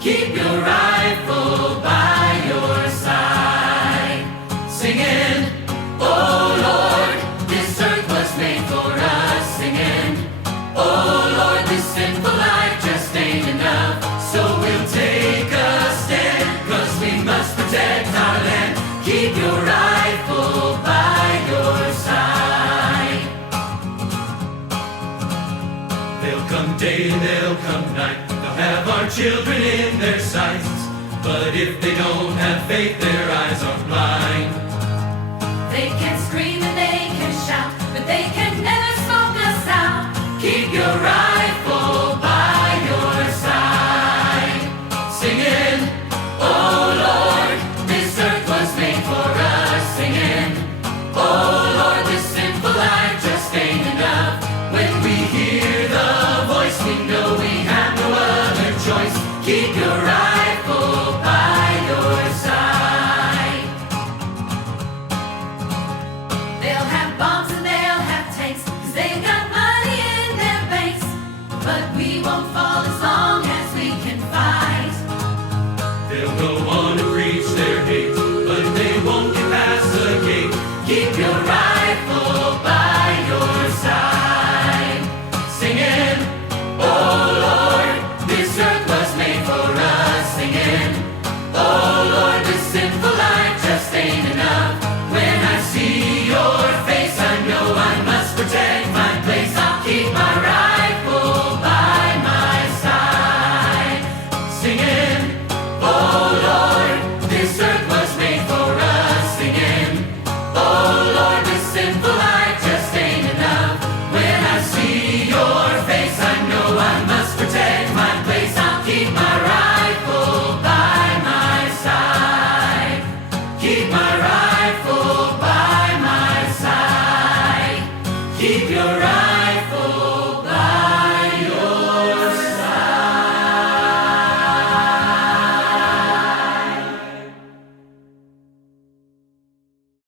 Keep your rifle by your side, singing, oh Lord, this earth was made for us. Singing, oh Lord, this sinful life just ain't enough. So we'll take a stand, 'cause we must protect our land. Keep your rifle by your side. They'll come day and they'll come night, they'll have our children in their sights. But if they don't have faith, their eyes are blind. They can scream and they can shout, but they can never smoke us out. Keep your rifle by your side, singing, oh Lord, this earth was made for us. Singing, oh Lord, this sinful life just ain't enough. When we hear the voice, we know we have no other choice. Keep your rifle